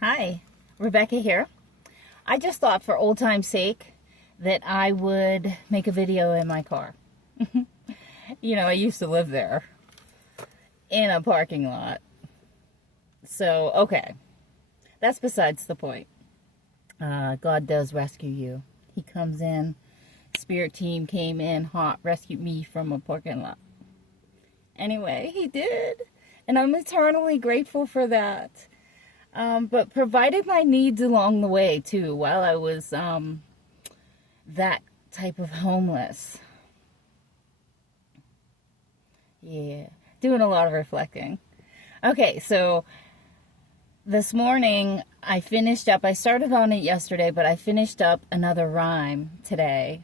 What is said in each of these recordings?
Hi, Rebecca here. I just thought for old time's sake that I would make a video in my car. You know, I used to live there in a parking lot. So, okay, that's besides the point. God does rescue you. He comes in, Spirit team came in hot, rescued me from a parking lot. Anyway, he did. And I'm eternally grateful for that. But provided my needs along the way too, while I was that type of homeless. Yeah, doing a lot of reflecting. Okay, so this morning I finished up, I started on it yesterday, but I finished up another rhyme today.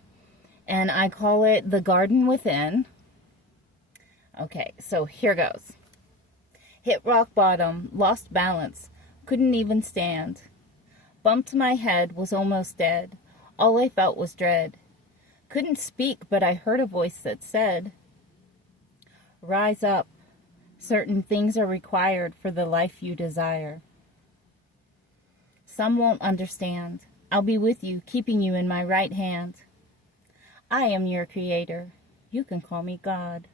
And I call it The Garden Within. Okay, so here goes. Hit rock bottom, lost balance, couldn't even stand. Bumped my head, was almost dead. All I felt was dread. Couldn't speak, but I heard a voice that said, "Rise up. Certain things are required for the life you desire. Some won't understand. I'll be with you, keeping you in my right hand. I am your creator. You can call me God."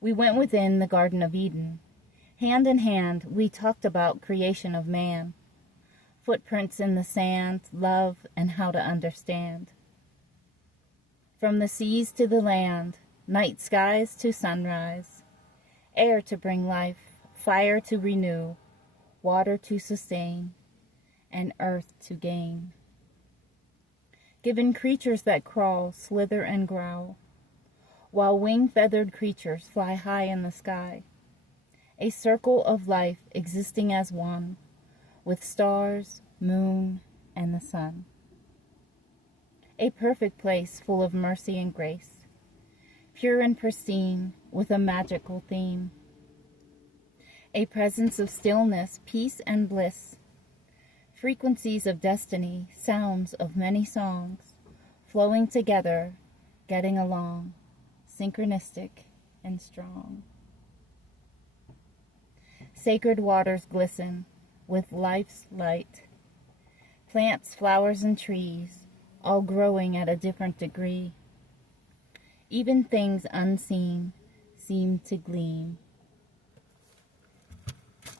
We went within the Garden of Eden. Hand in hand, we talked about creation of man. Footprints in the sand, love, and how to understand. From the seas to the land, night skies to sunrise. Air to bring life, fire to renew, water to sustain, and earth to gain. Given creatures that crawl, slither, and growl, while wing-feathered creatures fly high in the sky. A circle of life existing as one, with stars, moon, and the sun. A perfect place full of mercy and grace, pure and pristine, with a magical theme. A presence of stillness, peace, and bliss. Frequencies of destiny, sounds of many songs, flowing together, getting along, synchronistic and strong. Sacred waters glisten with life's light. Plants, flowers, and trees, all growing at a different degree. Even things unseen seem to gleam.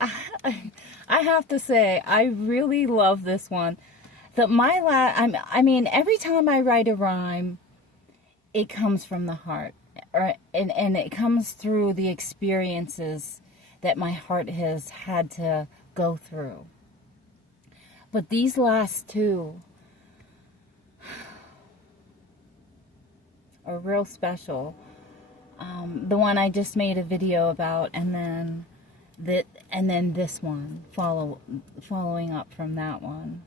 I have to say, I really love this one. I mean, every time I write a rhyme, it comes from the heart, and it comes through the experiences that my heart has had to go through. But these last two are real special. The one I just made a video about, and then this one following up from that one.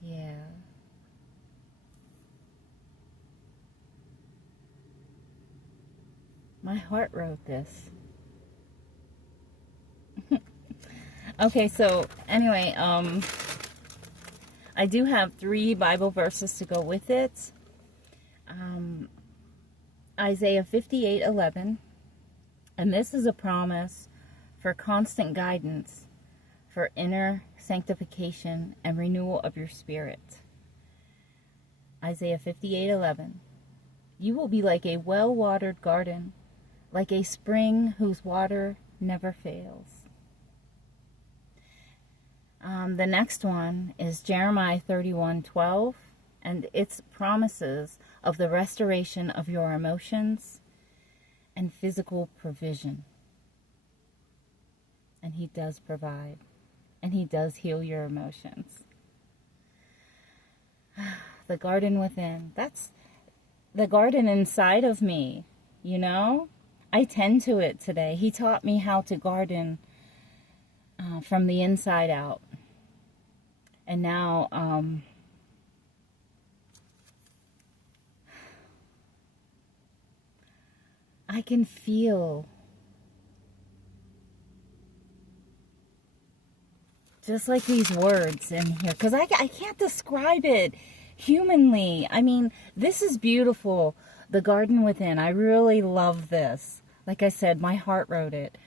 Yeah. My heart wrote this. Okay, so anyway, I do have 3 Bible verses to go with it. Isaiah 58:11, and this is a promise for constant guidance, for inner sanctification and renewal of your spirit. Isaiah 58:11, you will be like a well-watered garden, like a spring whose water never fails. The next one is Jeremiah 31:12, and its promises of the restoration of your emotions and physical provision. And he does provide, and he does heal your emotions. The garden within, that's the garden inside of me, you know? I tend to it today. He taught me how to garden from the inside out. And now, I can feel just like these words in here, because I can't describe it humanly. I mean, this is beautiful. The Garden Within. I really love this. Like I said, my heart wrote it.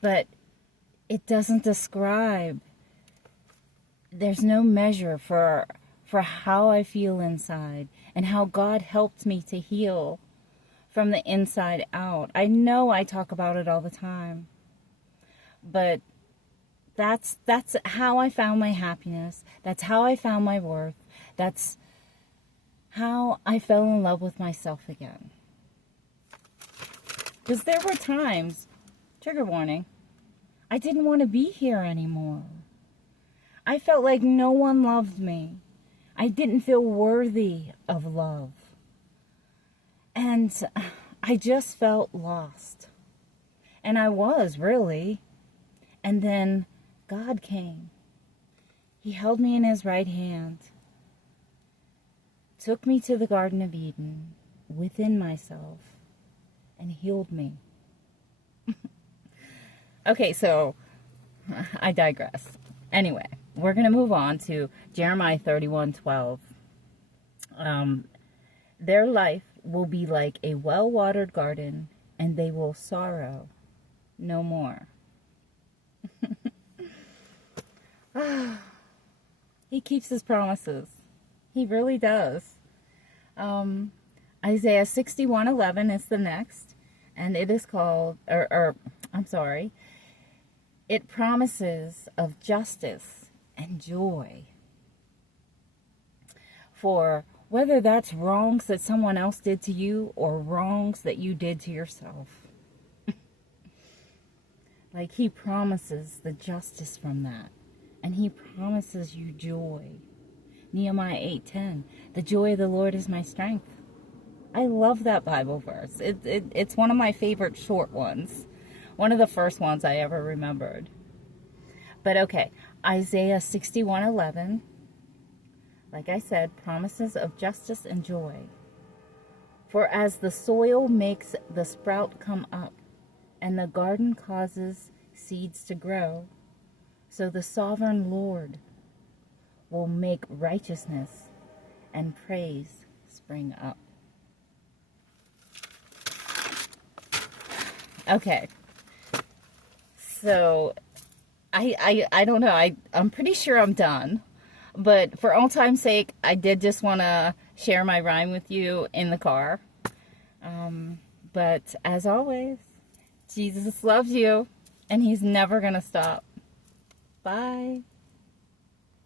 But it doesn't describe. There's no measure for how I feel inside and how God helped me to heal from the inside out. I know I talk about it all the time, but that's how I found my happiness. That's how I found my worth. That's how I fell in love with myself again. Because there were times, trigger warning, I didn't want to be here anymore. I felt like no one loved me. I didn't feel worthy of love. And I just felt lost. And I was, really. And then God came. He held me in his right hand, took me to the Garden of Eden, within myself, and healed me. Okay, so I digress. Anyway, we're going to move on to Jeremiah 31:12. Their life will be like a well-watered garden, and they will sorrow no more. He keeps his promises. He really does. Isaiah 61:11 is the next, and it is called, it promises of justice and joy. For whether that's wrongs that someone else did to you or wrongs that you did to yourself. Like, he promises the justice from that. And he promises you joy. Nehemiah 8:10, the joy of the Lord is my strength. I love that Bible verse. It's one of my favorite short ones. One of the first ones I ever remembered. But okay, Isaiah 61:11, like I said, promises of justice and joy. For as the soil makes the sprout come up, and the garden causes seeds to grow, so the sovereign Lord will make righteousness and praise spring up. Okay, so I don't know. I'm pretty sure I'm done. But for all time's sake, I did just want to share my rhyme with you in the car. But as always, Jesus loves you, and he's never going to stop. Bye.